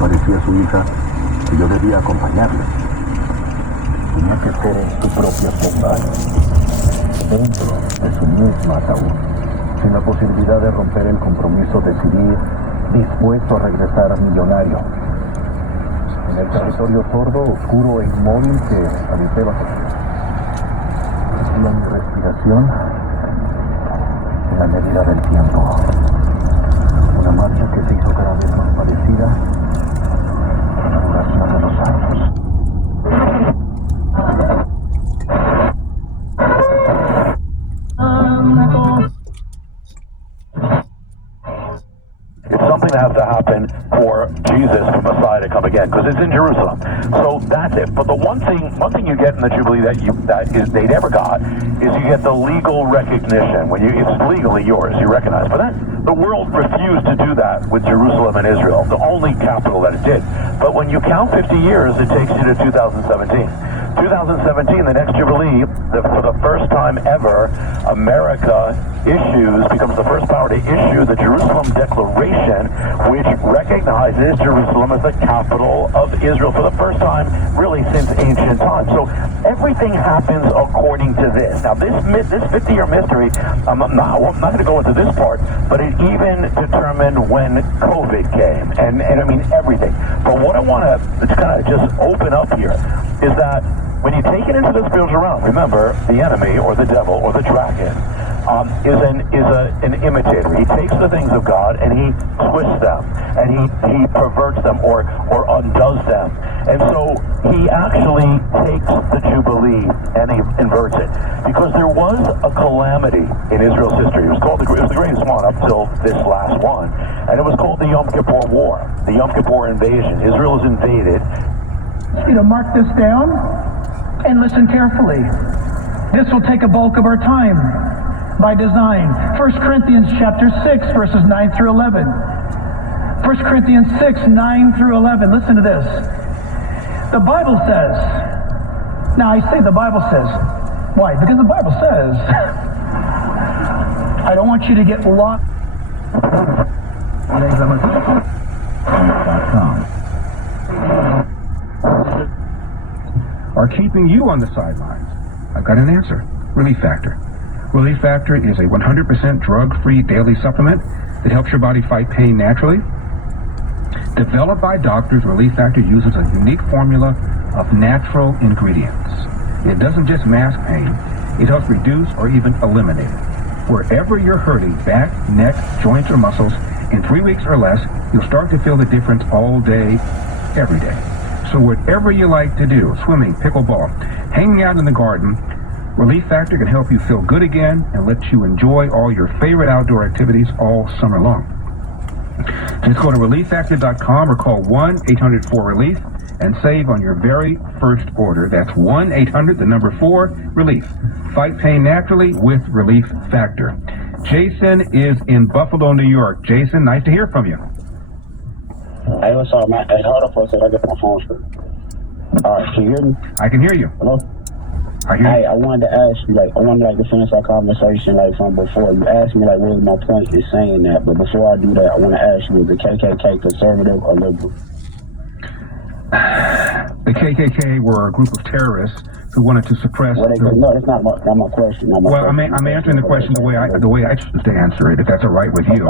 desaparecía su hija y yo debía acompañarle. Tenía que ser en su propia tumba, dentro de su misma ataúd, sin la posibilidad de romper el compromiso de civil, dispuesto a regresar millonario. En el territorio sordo, oscuro e inmóvil que habité bajo mi respiración en la medida del tiempo. Una marcha que se hizo cada vez más parecida a la duración de los años. It's something that has to happen for Jesus, the Messiah, to come again, because it's in Jerusalem. So that's it. But the one thing you get in the Jubilee they never got is you get the legal recognition. When it's legally yours, you recognize. But the world refused to do that with Jerusalem and Israel, the only capital that it did. But when you count 50 years, it takes you to 2017. 2017, the next Jubilee, for the first time ever, America becomes the first power to issue the Jerusalem Declaration, which recognizes Jerusalem as the capital of Israel for the first time, really, since ancient times. So everything happens according to this. Now, this 50-year mystery, I'm not going to go into this part, but it even determined when COVID came, and I mean everything. But what I want to kind of just open up here is that when you take it into the spiritual realm, remember, the enemy or the devil or the dragon is an imitator. He takes the things of God and he twists them and he perverts them or undoes them. And so he actually takes the Jubilee and he inverts it. Because there was a calamity in Israel's history. It was the greatest one up till this last one. And it was called the Yom Kippur War, the Yom Kippur invasion. Israel is invaded. Mark this down and listen carefully. This will take a bulk of our time by design. 1 Corinthians chapter 6, verses 9 through 11. 1 Corinthians 6, 9 through 11. Listen to this. The Bible says, now I say the Bible says. Why? Because the Bible says. I don't want you to get lost. Are keeping you on the sidelines? I've got an answer. Relief Factor. Relief Factor is a 100% drug-free daily supplement that helps your body fight pain naturally. Developed by doctors, Relief Factor uses a unique formula of natural ingredients. It doesn't just mask pain, it helps reduce or even eliminate it. Wherever you're hurting, back, neck, joints, or muscles, in 3 weeks or less, you'll start to feel the difference all day, every day. So whatever you like to do, swimming, pickleball, hanging out in the garden, Relief Factor can help you feel good again and let you enjoy all your favorite outdoor activities all summer long. Just go to relieffactor.com or call 1-800-4-RELIEF and save on your very first order. That's 1-800-4-RELIEF. Fight pain naturally with Relief Factor. Jason is in Buffalo, New York. Jason, nice to hear from you. Hey, what's up, man? Hey, hold up for a second. I get my phone straight. All right, can you hear me? I can hear you. Hello? I hear Hey, you. I wanted to ask you, to finish our conversation, from before. You asked me, what was my point in saying that, but before I do that, I want to ask you, is the KKK conservative or liberal? The KKK were a group of terrorists who wanted to suppress. No, that's not my question. I'm answering the question the way I choose to answer it, if that's all right with you.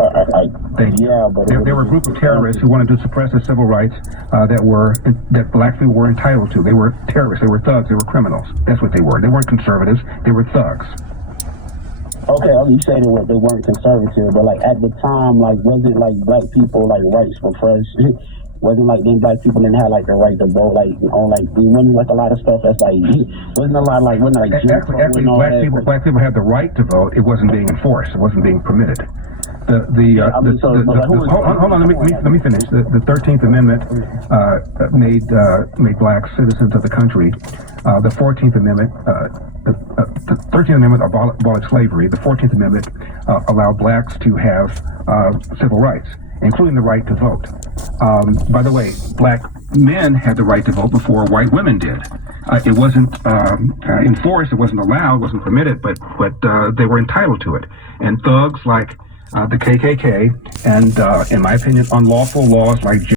Thank you. Yeah, but They were a group of terrorists who wanted to suppress the civil rights that black people were entitled to. They were terrorists. They were thugs. They were criminals. That's what they were. They weren't conservatives. They were thugs. Okay, you say they weren't conservative, but at the time, wasn't black people rights were fresh? Wasn't then black people didn't have the right to vote wasn't a lot of stuff that's wasn't a lot wasn't actually black people had the right to vote. It wasn't being enforced. It wasn't being permitted. Hold on, let me finish. The 13th Amendment made blacks citizens of the country. The 14th Amendment, the 13th Amendment abolished slavery. The 14th Amendment allowed blacks to have civil rights, including the right to vote. By the way, black men had the right to vote before white women did. It wasn't enforced, it wasn't allowed, it wasn't permitted, but they were entitled to it. And thugs like the KKK and, in my opinion, unlawful laws like